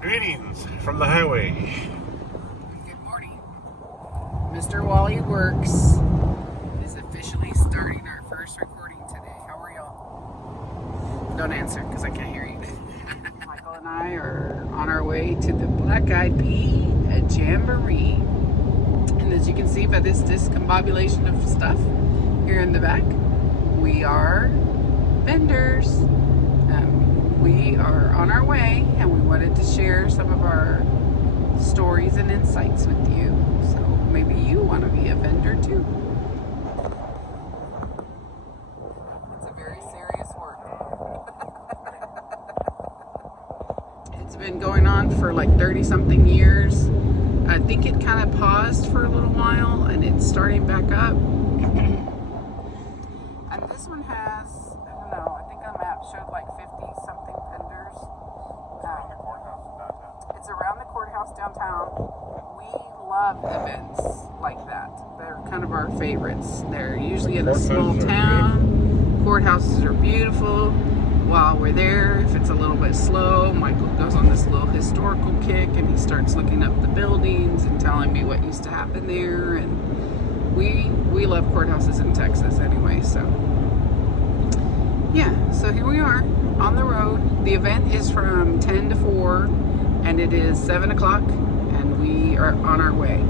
Greetings from the highway. Good morning. Mr. Wally Works is officially starting our first recording today. How are y'all? Don't answer because I can't hear you. Michael and I are on our way to the Black Eyed Pea Jamboree. And as you can see by this discombobulation of stuff here in the back, we are vendors. We are on our way, and we wanted to share some of our stories and insights with you. So maybe you want to be a vendor too. It's a very serious work. It's been going on for like 30-something years. I think it kind of paused for a little while, and it's starting back up. And this one has, I don't know, I think on the map showed like 50-something vendors. It's around the courthouse downtown. We love events like that. They're kind of our favorites. They're usually in a small town. Courthouses are beautiful. While we're there, if it's a little bit slow, Michael goes on this little historical kick and he starts looking up the buildings and telling me what used to happen there. And we love courthouses in Texas anyway, so yeah, so here we are on the road. The event is from 10 to 4 and it is 7 o'clock and we are on our way.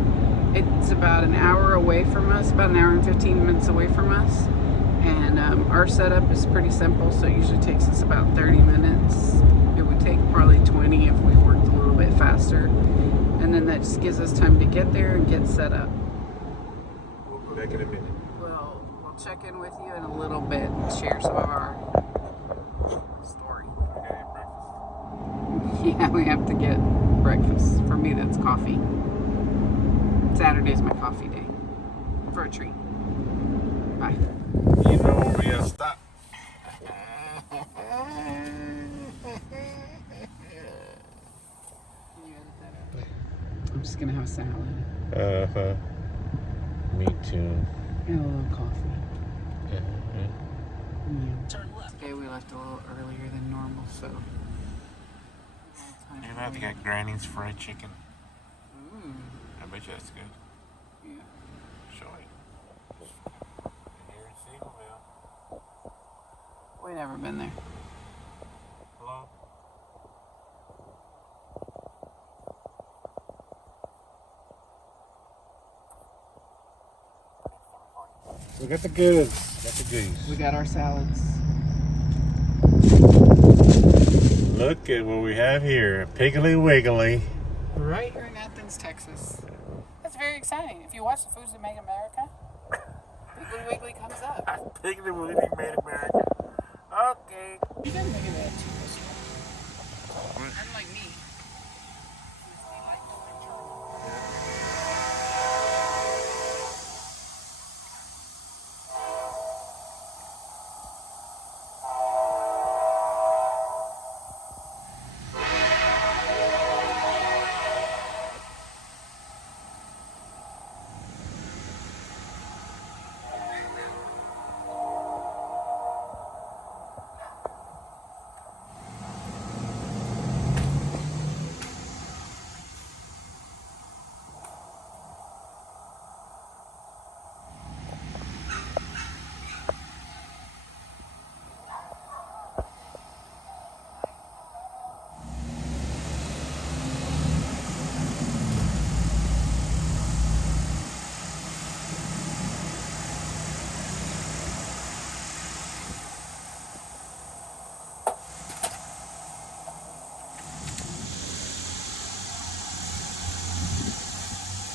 It's about an hour away from us, about an hour and 15 minutes away from us. And our setup is pretty simple, so it usually takes us about 30 minutes. It would take probably 20 if we worked a little bit faster. And then that just gives us time to get there and get set up. We'll be back in a minute. We'll check in with you in a little bit and share some of our story. Yeah, we have to get breakfast. For me, that's coffee. Saturday's my coffee day. For a treat. Bye. You know where we gotta stop. I'm just gonna have a salad. Uh-huh. Me too. And a little coffee. Uh-huh. Yeah. Today we left a little earlier than normal, so. You're about to get Granny's fried chicken. Ooh. I bet you that's good. Yeah. Show it. Here in Singleville. We've never been there. Hello? We got the goods. Got the goodies. We got our salads. Look at what we have here. Piggly Wiggly. Right here in Athens, Texas. That's very exciting. If you watch the Foods That Make America, Piggly Wiggly comes up. Piggly Wiggly made America. Okay. You gotta make it that too. Unlike me.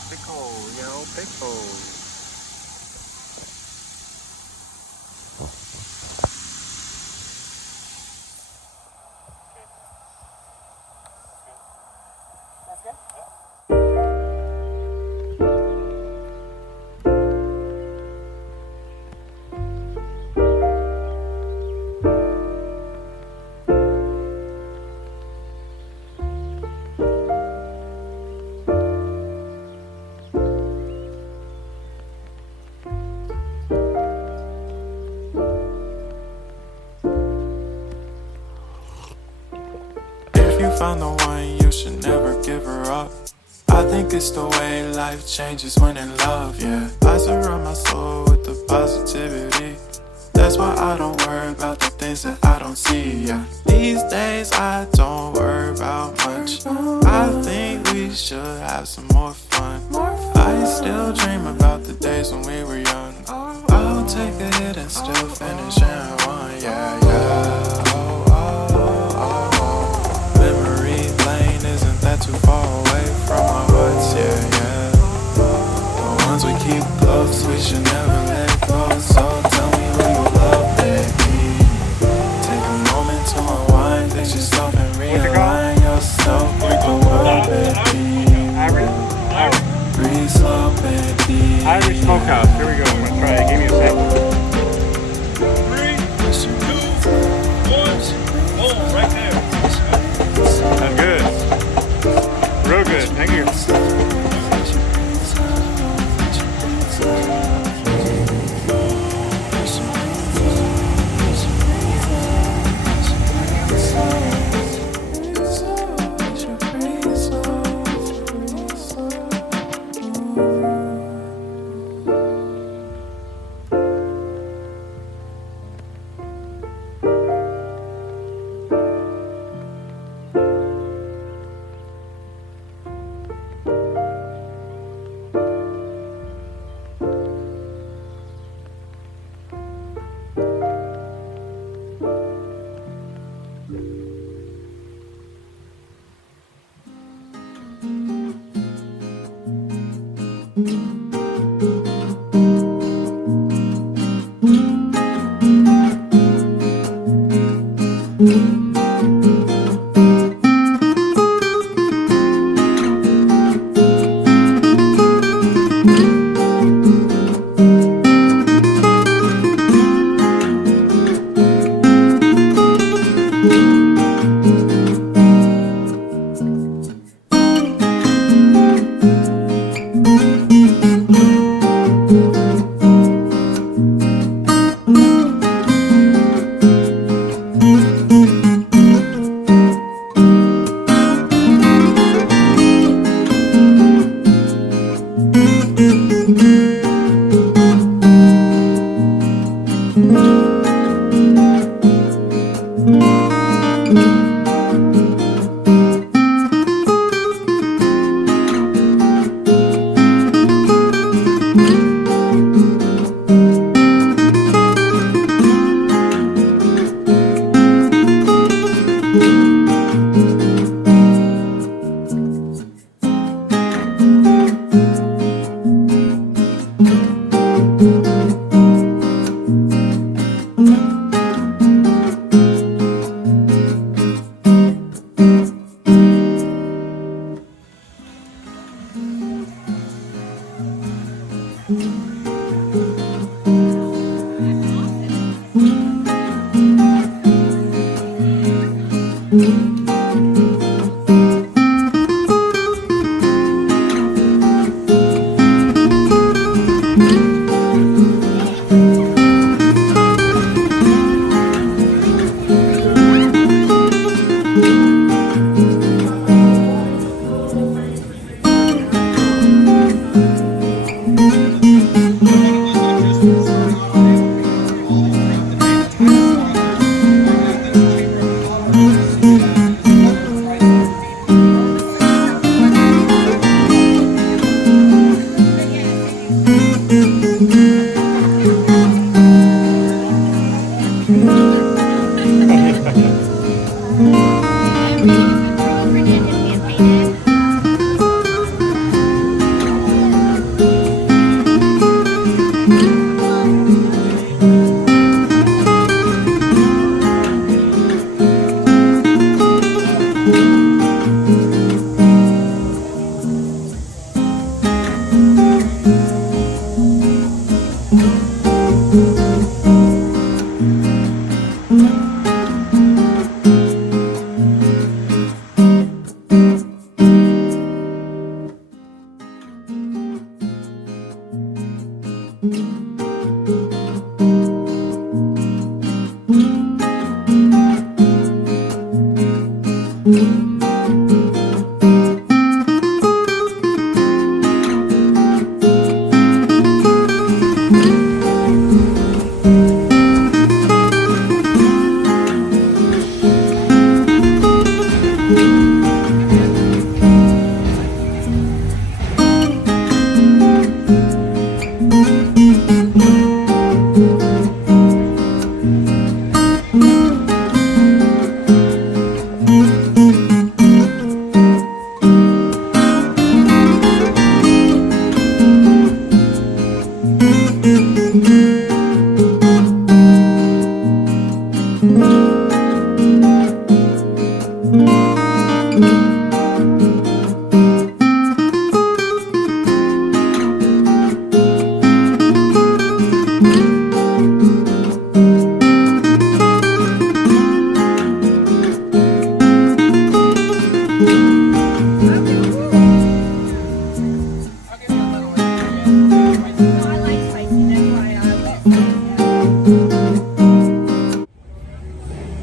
Pickle, pickle. That's good? If you found the one, you should never give her up. I think it's the way life changes when in love, yeah. I surround my soul with the positivity. That's why I don't worry about the things that I don't see, yeah. These days I don't worry about much. I think we should have some more fun. I still dream about the days when we were young. I'll take a hit and still finish in one, yeah, yeah. Oh, oh, oh, oh. Memory lane, isn't that too far away from our hearts, yeah, yeah. The ones we keep close, we should never let go. So tell me who you love, baby. Take a moment to unwind, fix yourself and realign yourself with the world, baby. Breathe slow, baby. Irish smokehouse. Here we go. I'm gonna try it. Give me a second. 3, 2, 1. Boom, right there. That's good. Real good. Thank you.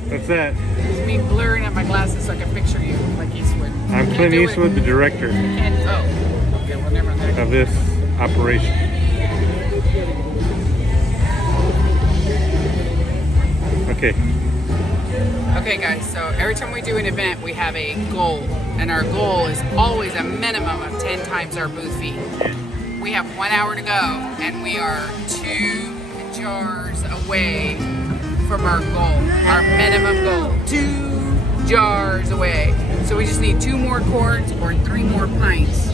What's that? It's me blurring up my glasses so I can picture you like Eastwood. I'm Clint Eastwood, the director Okay, well, never mind. of this operation. Okay. Okay, guys, so every time we do an event, we have a goal. And our goal is always a minimum of 10 times our booth fee. We have 1 hour to go, and we are 2 jars away from our goal, our minimum goal. 2 jars away. So we just need 2 more quarts or 3 more pints.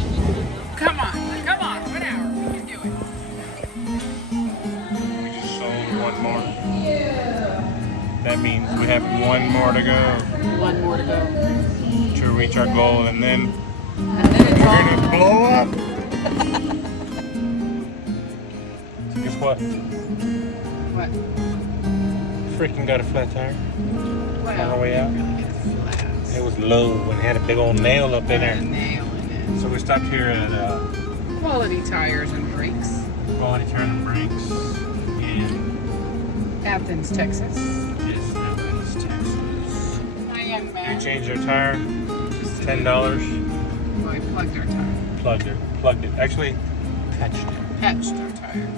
Come on, 1 hour, we can do it. We just sold 1 more. That means we have 1 more to go 1 more to go. to reach our goal, and then And then it's we're all... gonna blow up. So guess what? What? Freaking got a flat tire on Well, our way out. It was low and had a big old nail up in a there. nail in it. So we stopped here at Quality tires and brakes. Quality Tire and Brakes in Athens, Texas. Athens, Texas. Hi, young man. We changed our tire, $10. Well, I plugged our tire. Plugged it. Actually, patched it. Patched our tire.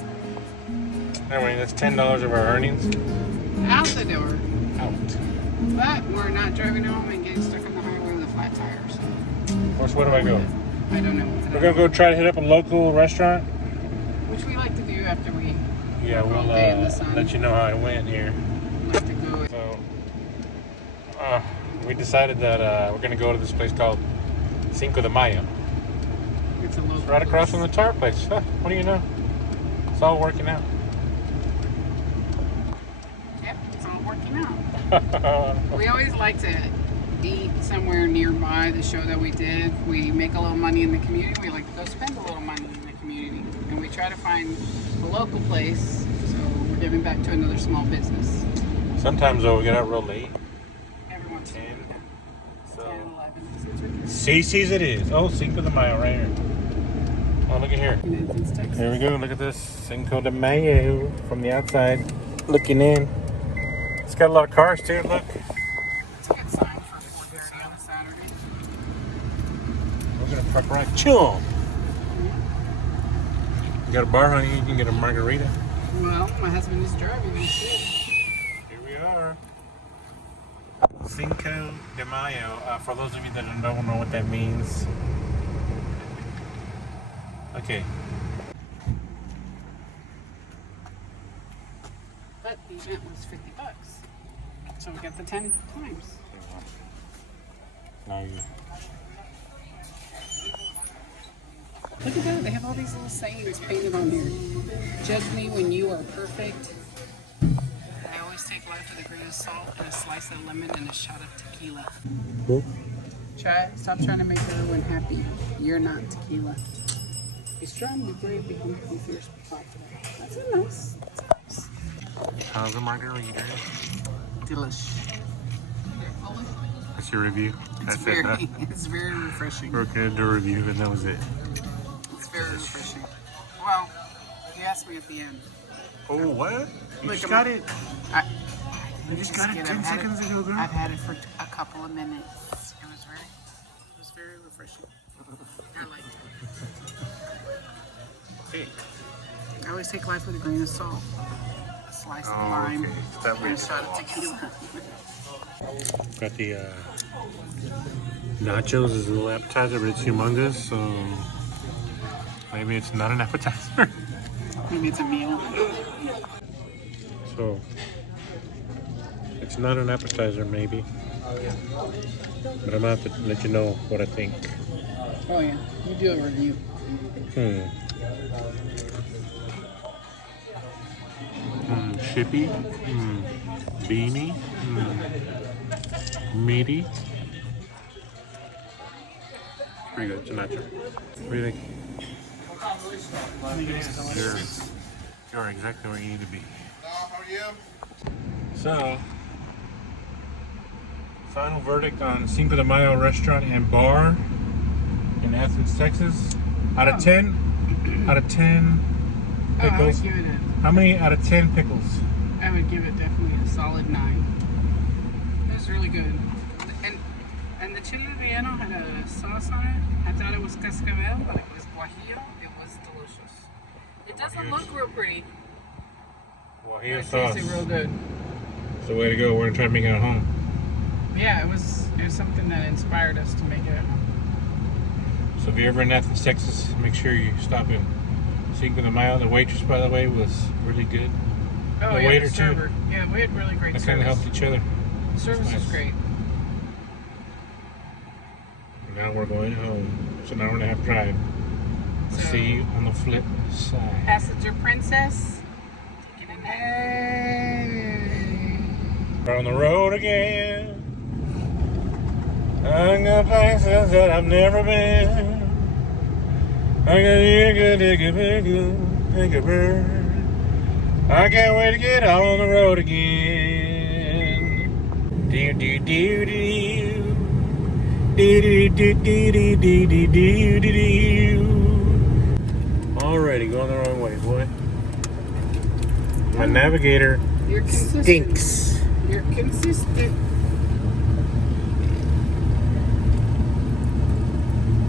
Anyway, that's $10 of our earnings Out the door. out. But we're not driving home and getting stuck on the highway with a flat tire, so Of course, where do I go? I don't know what to do. We're gonna go try to hit up a local restaurant. Which we like to do after we Yeah, work all we'll day in the sun. let you know how it went here. like to go. So, we decided that we're gonna go to this place called Cinco de Mayo. It's a local It's right across from place. the tire place. Huh, what do you know? It's all working out. Yep, it's all working out. We always like to eat somewhere nearby the show that we did. We make a little money in the community. We like to go spend a little money in the community. And we try to find a local place. So we're giving back to another small business. Sometimes though we get out real late. Every once in a 10. while. So 10, 11. CC's it is. Oh, Cinco de Mayo right here. Oh, look at here. In Athens, Texas. Here we go. Look at this Cinco de Mayo from the outside, looking in. It's got a lot of cars too. Look. It's a good sign for 4:30 on a Saturday. We're gonna park right. Chill. You got a bar, honey? You can get a margarita. Well, my husband is driving. He should. Here we are. Cinco de Mayo. For those of you that don't know what that means. Okay. But the event was $50. So we got the 10 times. Now you. Look at that. They have all these little sayings painted on here. Judge me when you are perfect. I always take life with a grain of salt and a slice of lemon and a shot of tequila. Cool. Stop trying to make everyone happy. You're not tequila. Be strong, be brave, be humble, be fierce, be thoughtful. That's a nice. How's the margarita? Delish. That's your review. It's That's very, it. it's very refreshing. We're gonna do a review, and that was it. It's very refreshing. Well, you asked me at the end. Oh, what? You Look, just I'm- got it. You just got it 10 seconds ago, girl. I've had it for a couple of minutes. It was very refreshing. I liked it. Hey. I always take life with a grain of salt, a slice of Oh, lime, okay. That and a way. shot of tequila. Got the nachos as a little appetizer, but it's humongous, so maybe it's not an appetizer. Maybe it's a meal. So it's not an appetizer, maybe. But I'm gonna have to let you know what I think. Oh yeah, you do a review. Chippy. Beanie. Meaty. Pretty good. It's a nacho. What do you think? I think it's delicious. You're exactly where you need to be. So, final verdict on Cinco de Mayo restaurant and bar in Athens, Texas. Out of 10, out of 10 Oh, I pickles. would give it How many out of 10 pickles? I would give it definitely a solid 9. It was really good. And the chili relleno had a sauce on it. I thought it was cascabel, but it was guajillo. It was delicious. It doesn't look real pretty. Guajillo It sauce. tasted real good. It's the way to go. We're gonna try to make it at home. Yeah, it was something that inspired us to make it at home. So if you're ever in Athens, Texas, make sure you stop in Cinco de Mayo. The waitress, by the way, was really good. Oh, The yeah, waiter, the too. server. Yeah, we had really great They service. kind of helped each other. The service Nice. was great. Now we're going home. It's an hour and a half drive. I'll So- see you on the flip side. Passenger Princess. Taking it in. We're on the road again. I got places that I've never been. I got take a bird. I can't wait to get out on the road again. Do do do do. Already going the wrong way, boy. My navigator You're consistent. stinks. You're consistent.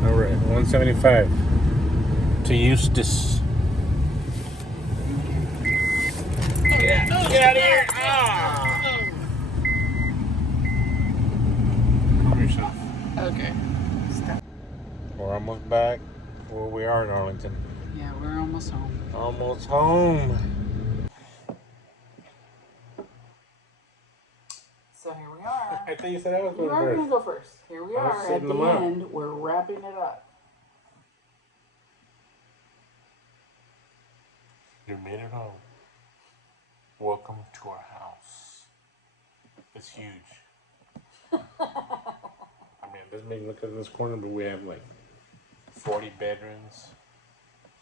Alright, 175 to Eustis. Get out of here! Ah! Calm yourself. Okay. Stop. We're almost back where we are in Arlington. Yeah, we're almost home. Almost home. So here we are. I thought you said I was You going are going to first. go first. Here we I was are. At setting the them up. end, we're wrapping it up. You made it home. Welcome to our house. It's huge. I mean, it doesn't make me look in this corner, but we have like 40 bedrooms,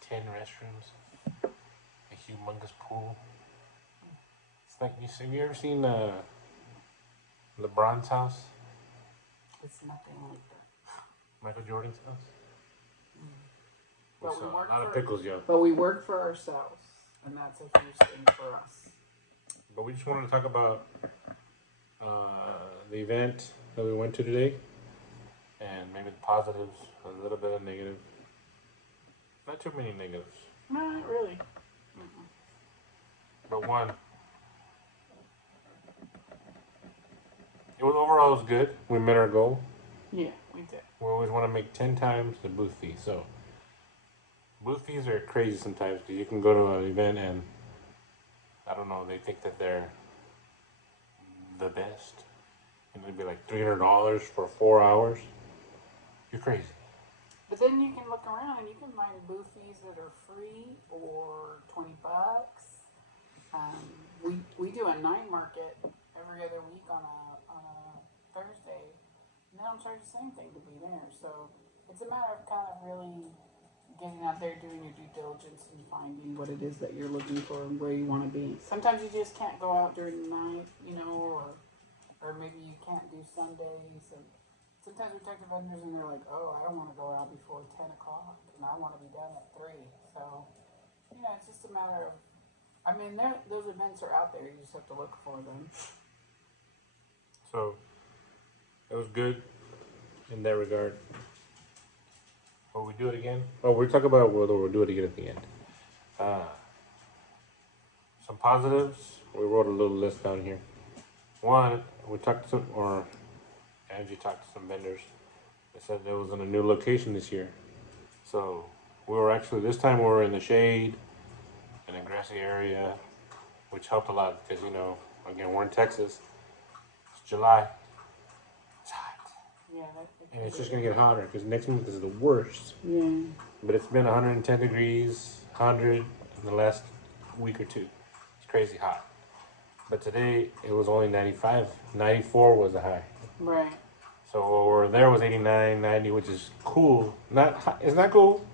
10 restrooms, a humongous pool. It's like, have you ever seen LeBron's house? It's nothing like that. Michael Jordan's house? But So, we work a lot of for- pickles, yo. But we work for ourselves, and that's a huge thing for us. But we just wanted to talk about the event that we went to today, and maybe the positives, a little bit of negative. Not too many negatives, No, not really. but one. It was overall it was good. We met our goal. Yeah, we did. We always want to make 10 times the booth fee. So booth fees are crazy sometimes because you can go to an event and I don't know, they think that they're the best. And it'd be like $300 for 4 hours. You're crazy. But then you can look around and you can find booth fees that are free or $20. We do a night market every other week on a Thursday, and they don't charge the same thing to be there. So it's a matter of kind of really getting out there, doing your due diligence, and finding what it is that you're looking for and where you want to be. Sometimes you just can't go out during the night, you know, or maybe you can't do Sundays. And sometimes we talk to vendors and they're like, "Oh, I don't want to go out before 10 o'clock, and I want to be done at 3." So, you know, it's just a matter of. I mean, those events are out there. You just have to look for them. So it was good in that regard. Will we do it again? Oh, we'll talk about whether we'll do it again at the end. Some positives. We wrote a little list down here. One, we talked to Angie talked to some vendors. They said it was in a new location this year. So we were actually, this time we were in the shade, in a grassy area, which helped a lot because, you know, again, we're in Texas. It's July. It's hot. Yeah, And it's just going to get hotter because next month is the worst. Yeah. But it's been 110 degrees, 100 in the last week or two. It's crazy hot. But today it was only 95. 94 was the high. Right. So what were there was 89, 90, which is cool. Not hot, it's not cool.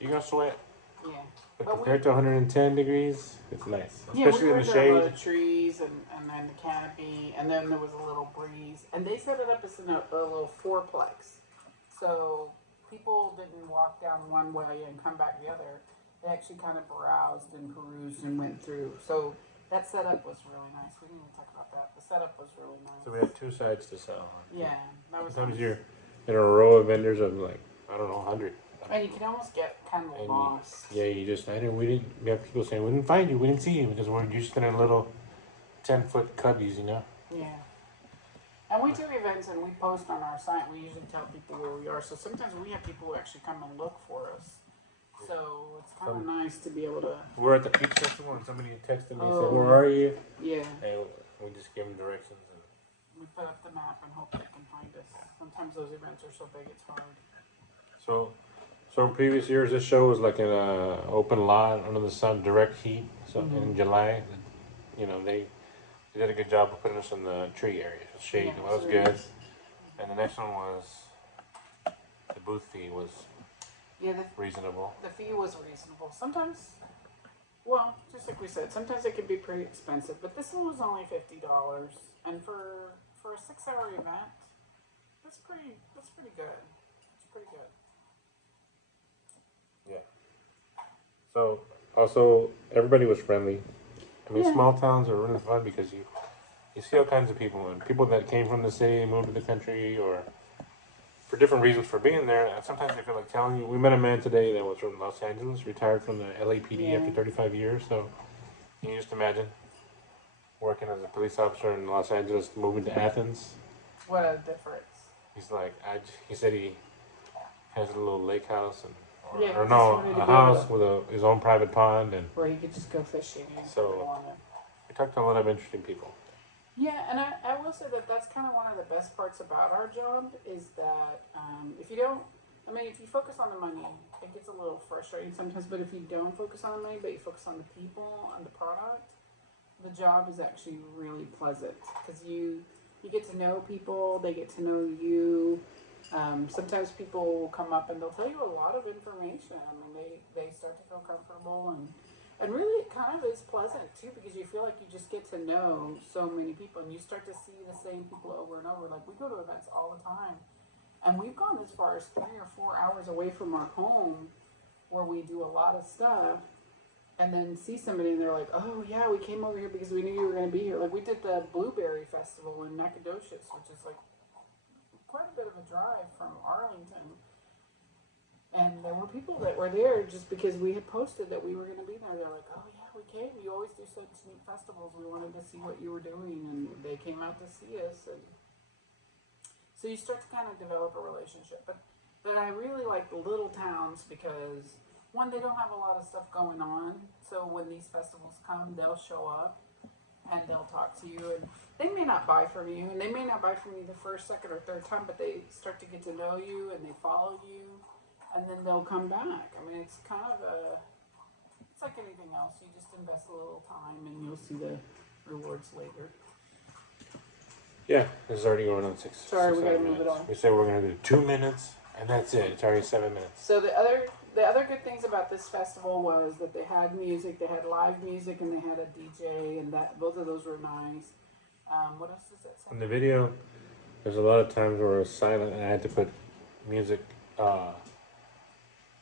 You're gonna sweat, Yeah. but But compared to 110 degrees, it's nice, yeah, we especially in were the under a lot shade. of trees and then the canopy, and then there was a little breeze. And they set it up as a little fourplex. So people didn't walk down one way and come back the other. They actually kind of browsed and perused and went through. So that setup was really nice. We didn't even talk about that. The setup was really nice. So we had two sides to sell on. Yeah, that was Sometimes nice. you're in a row of vendors of like I don't know 100. And you can almost get kind of And lost. yeah, you just we have people saying we didn't find you, we didn't see you because we're just in a little 10-foot cubbies, you know. Yeah. And we do events and we post on our site. We usually tell people where we are. So sometimes we have people who actually come and look for us. So it's kind of nice to be able to. We're at the Peach Festival and somebody texted me and Oh. said, "Where are you?" Yeah. And we just give them directions. And We put up the map and hope they can find us. Sometimes those events are so big it's hard. so in previous years, this show was like in a open lot under the sun, direct heat. So in July, you know they did a good job of putting us in the tree area, shade. Yeah, That was so good. nice. And the next one was the booth fee was Yeah, reasonable. the fee was reasonable. Sometimes, well, just like we said, sometimes it can be pretty expensive. But this one was only $50, and for a 6-hour event, that's pretty good. It's pretty good. Yeah. So also everybody was friendly. I mean, Yeah. small towns are really fun because you see all kinds of people and people that came from the city, moved to the country, or for different reasons for being there. And sometimes I feel like telling you. We met a man today that was from Los Angeles, retired from the LAPD after 35 years. So can you just imagine working as a police officer in Los Angeles, moving to Athens? What a difference. He's like, he said he has a little lake house and. Yeah, Or he no, just wanted to a be able house to- with his own private pond, and Where you could just go fishing and So- go on there. we talked to a lot of interesting people. Yeah, and I will say that that's kind of one of the best parts about our job is that if you don't, I mean, if you focus on the money, it gets a little frustrating sometimes, but if you don't focus on the money, but you focus on the people and the product, the job is actually really pleasant because you get to know people, they get to know you. Sometimes people will come up and they'll tell you a lot of information. I mean, they start to feel comfortable and really it kind of is pleasant too because you feel like you just get to know so many people and you start to see the same people over and over. Like we go to events all the time and we've gone as far as 3 or 4 hours away from our home where we do a lot of stuff and then see somebody and they're like, oh yeah, we came over here because we knew you were going to be here. Like we did the Blueberry Festival in Nacogdoches, which is like quite a bit of a drive from Arlington. And there were people that were there just because we had posted that we were going to be there. They're like, oh yeah, we came. You always do such neat festivals. We wanted to see what you were doing. And they came out to see us. And so you start to kind of develop a relationship. But I really like the little towns because, one, they don't have a lot of stuff going on. So when these festivals come, they'll show up and they'll talk to you. And they may not buy from you. And they may not buy from you the first, second, or third time. But they start to get to know you and they follow you. And then they'll come back. I mean, it's kind of it's like anything else. You just invest a little time and you'll see the rewards later. Yeah, this is already going on 6. Sorry, we 7 gotta move minutes. it on. We said we're gonna do 2 minutes, and that's it. It's already 7 minutes. So the other good things about this festival was that they had music, they had live music, and they had a DJ, and that both of those were nice. What else does that say? In the video, there's a lot of times where it was silent, and I had to put music,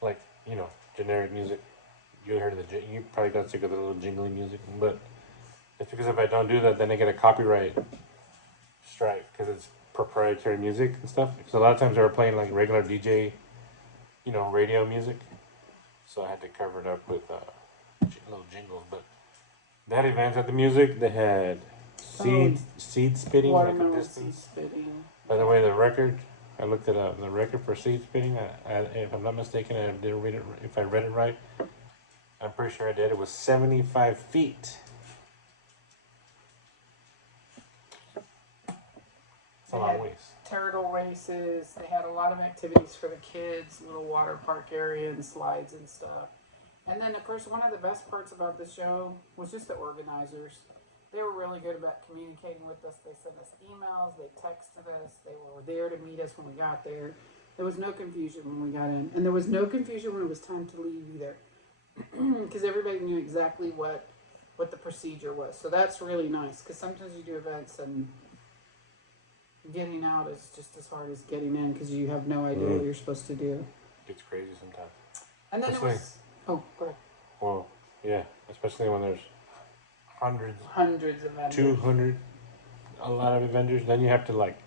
like generic music. You probably got sick of the little jingling music, but it's because if I don't do that, then I get a copyright strike because it's proprietary music and stuff. Because a lot of times they were playing like regular DJ, radio music, so I had to cover it up with little jingles. But that event at the music, they had seed spitting like a Watermelon seed distance. spitting. By the way, the record, I looked it up. The record for seed spitting, if I'm not mistaken, if I read it right, I'm pretty sure I did. It was 75 feet. It's a They long had ways. turtle races. They had a lot of activities for the kids, little water park area and slides and stuff. And then, of course, one of the best parts about the show was just the organizers. They were really good about communicating with us. They sent us emails, they texted us, they were there to meet us when we got there. There was no confusion when we got in, and there was no confusion when it was time to leave either, because everybody knew exactly what the procedure was. So that's really nice, because sometimes you do events and getting out is just as hard as getting in, because you have no idea what you're supposed to do. It's crazy sometimes. And then Especially, it was, oh, go ahead. well, yeah, especially when there's hundreds Of vendors. 200, a lot of vendors. Then you have to like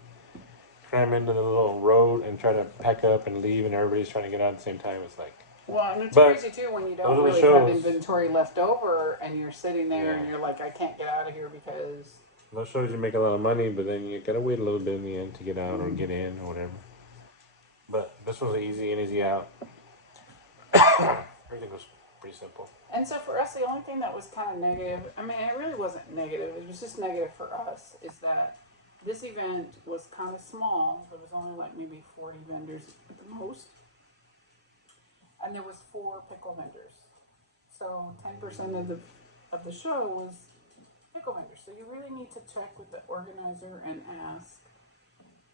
cram into the little road and try to pack up and leave, and everybody's trying to get out at the same time. It's like, Well, and it's But crazy too when you those don't are the really have shows. inventory left over and you're sitting there and Yeah. you're like, I can't get out of here because. those shows you make a lot of money, but then you gotta wait a little bit in the end to get out or get in or whatever. But this was an easy in, easy out. Everything was pretty simple. And so for us, the only thing that was kind of negative, I mean, it really wasn't negative, it was just negative for us, is that this event was kind of small. There was only like maybe 40 vendors at the most. And there was 4 pickle vendors. So 10% of the show was pickle vendors. So you really need to check with the organizer and ask,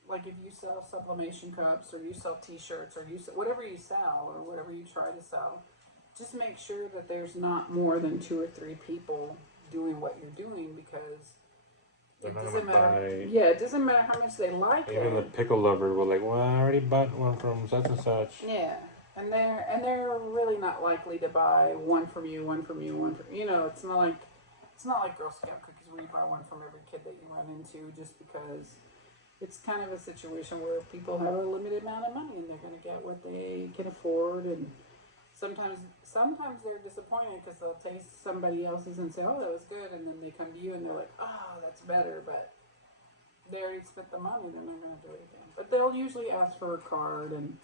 like if you sell sublimation cups or you sell t-shirts or you sell, whatever you sell or whatever you try to sell, just make sure that there's not more than 2 or 3 people doing what you're doing, because They're it not doesn't gonna matter. buy- Yeah, it doesn't matter how much they like Even the it. pickle lover will like, well, I already bought one from such and such. Yeah, and they're really not likely to buy one from you, one from you, one from you. Know, it's not like Girl Scout cookies where you buy one from every kid that you run into, just because it's kind of a situation where people have a limited amount of money and they're going to get what they can afford. And sometimes they're disappointed because they'll taste somebody else's and say, oh, that was good, and then they come to you and they're like, oh, that's better, but they already spent the money, they're not going to do it again. But they'll usually ask for a card, and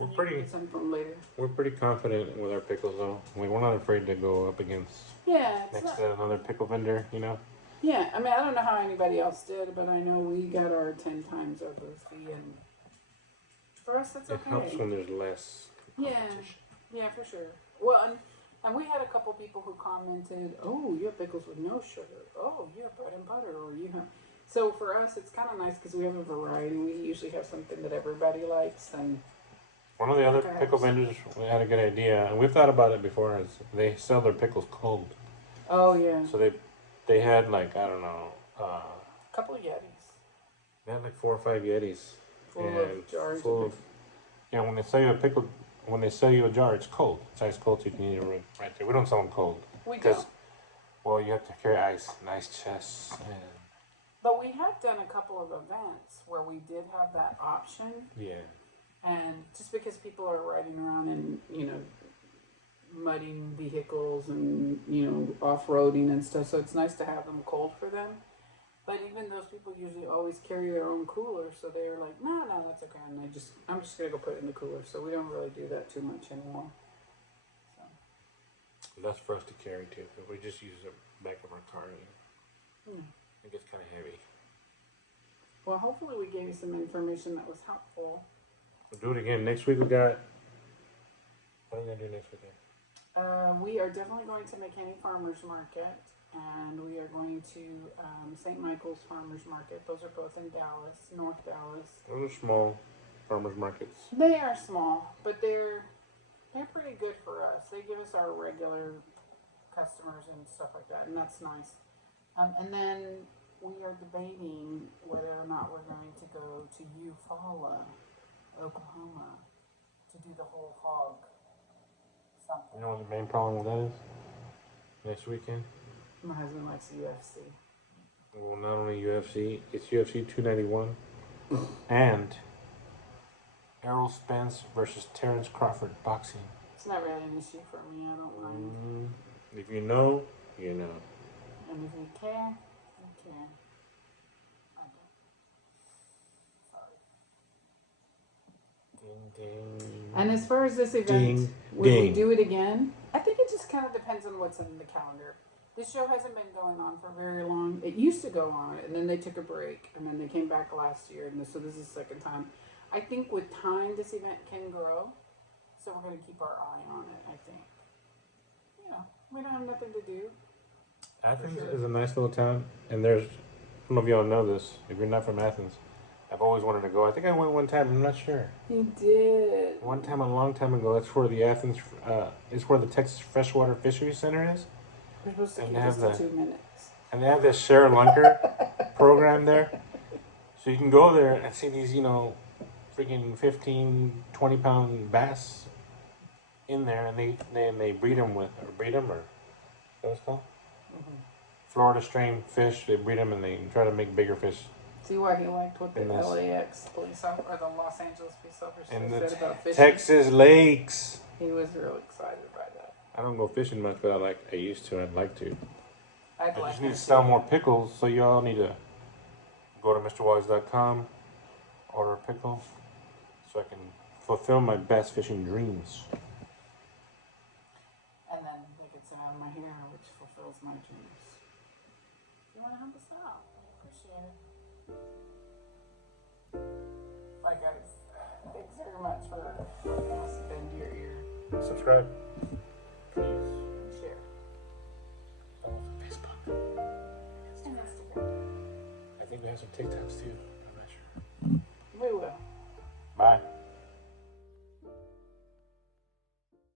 We're you pretty- can get some from later. We're pretty confident with our pickles though. We're not afraid to go up against Yeah, it's next not, to another pickle vendor, you know. yeah, I mean, I don't know how anybody else did, but I know we got our 10 times our booth fee, and for us, that's It okay. helps when there's less Yeah. competition. Yeah, for sure. Well, and we had a couple people who commented, oh, you have pickles with no sugar. Oh, you have bread and butter, or you have. So for us, it's kind of nice because we have a variety. We usually have something that everybody likes, and One of the other Okay. pickle vendors had a good idea, and we've thought about it before. Is they sell their pickles cold, oh yeah, so they had like I don't know, a couple of Yetis they had like 4 or 5 Yetis full and of jars full of of. Yeah, when they sell you a pickle, when they sell you a jar, it's cold. It's ice cold, so you can eat it right there. We don't sell them cold. We Because, don't. well, you have to carry ice, nice chests, and But we have done a couple of events where we did have that option, yeah. and just because people are riding around in, mudding vehicles and, off-roading and stuff, so it's nice to have them cold for them. But even those people usually always carry their own cooler, so they're like, no, that's okay, and I'm just gonna go put it in the cooler, so we don't really do that too much anymore. So, That's for us to carry too. If we just use the back of our car, it gets kind of heavy. well, hopefully we gave you some information that was helpful. We'll do it again next week. We got. What are we gonna do next weekend? We are definitely going to McKinney Farmers Market, and we are going to St. Michael's Farmers Market. Those are both in Dallas, North Dallas. Those are small farmers markets. They are small, but they're pretty good for us. They give us our regular customers and stuff like that, and that's nice. And then we are debating whether or not we're going to go to Eufaula, Oklahoma, to do the whole hog something. You know what the main problem with that is? Next weekend. My husband likes UFC. Well, not only UFC, it's UFC 291 and Errol Spence versus Terrence Crawford boxing. It's not really an issue for me. I don't mind. If you know, you know. And if you care, you care. I don't. Sorry. Ding ding. And as far as this event, Ding, will we ding. do it again? I think it just kind of depends on what's in the calendar. This show hasn't been going on for very long. It used to go on, and then they took a break, and then they came back last year, and so this is the second time. I think with time, this event can grow, so we're going to keep our eye on it, I think. We don't have nothing to do. Athens is a nice little town, and there's, I don't know if y'all know this, if you're not from Athens, I've always wanted to go. I think I went one time, I'm not sure. You did. One time, a long time ago, that's where the Athens, it's where the Texas Freshwater Fisheries Center is. We're supposed to And keep they this have to the- 2 minutes. And they have this share lunker program there. So you can go there and see these, freaking 15, 20-pound bass in there, and they breed them or what it's called? Florida strain fish. They breed them and they try to make bigger fish. See why he liked what the And that's- LAX police officer, or the Los Angeles police officer And said the about fishing. Texas lakes. He was real excited by that. I don't go fishing much, but I used to. I'd like to. I'd I like just need to to sell see- more pickles, so y'all need to go to MrWise.com, order a pickle, so I can fulfill my bass fishing dreams. And then they could sit out of my hair, which fulfills my dreams. You want to help us out? I appreciate it. Bye, guys. Thanks very much for letting us bend your ear. Subscribe, please. And share. Follow us on Facebook. And Instagram. I think we have some TikToks too. I'm not sure. We will.